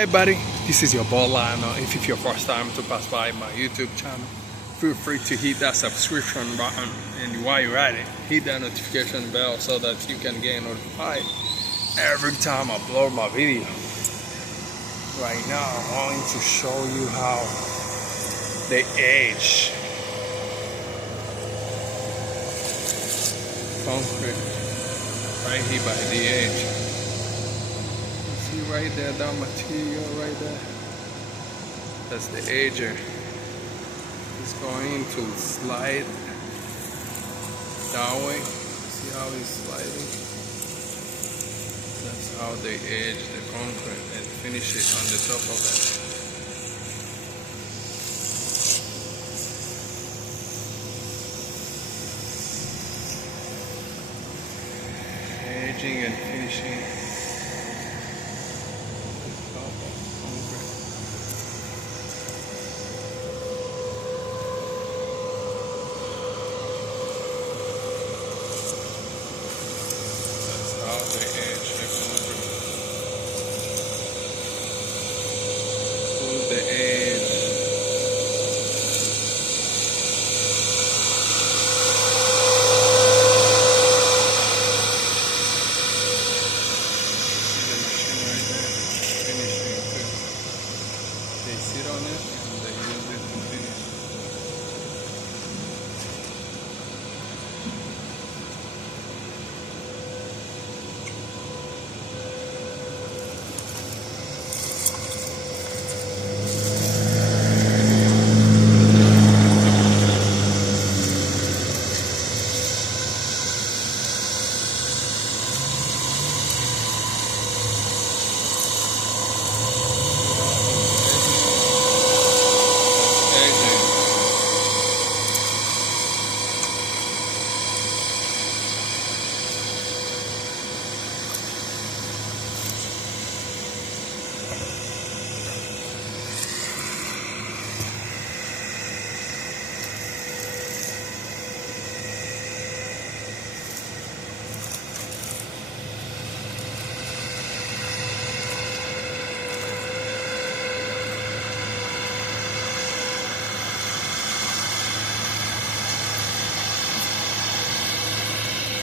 Hey buddy, this is your boy Lionel. If it's your first time to pass by my YouTube channel, feel free to hit that subscription button, and while you're at it, hit that notification bell so that you can get notified every time I upload my video. Right now I'm going to show you how they age concrete right here by the edge. See right there, that material right there, that's the edger. It's going to slide that way. See how it's sliding? That's how they edge the concrete and finish it on the top of that. Edging and finishing.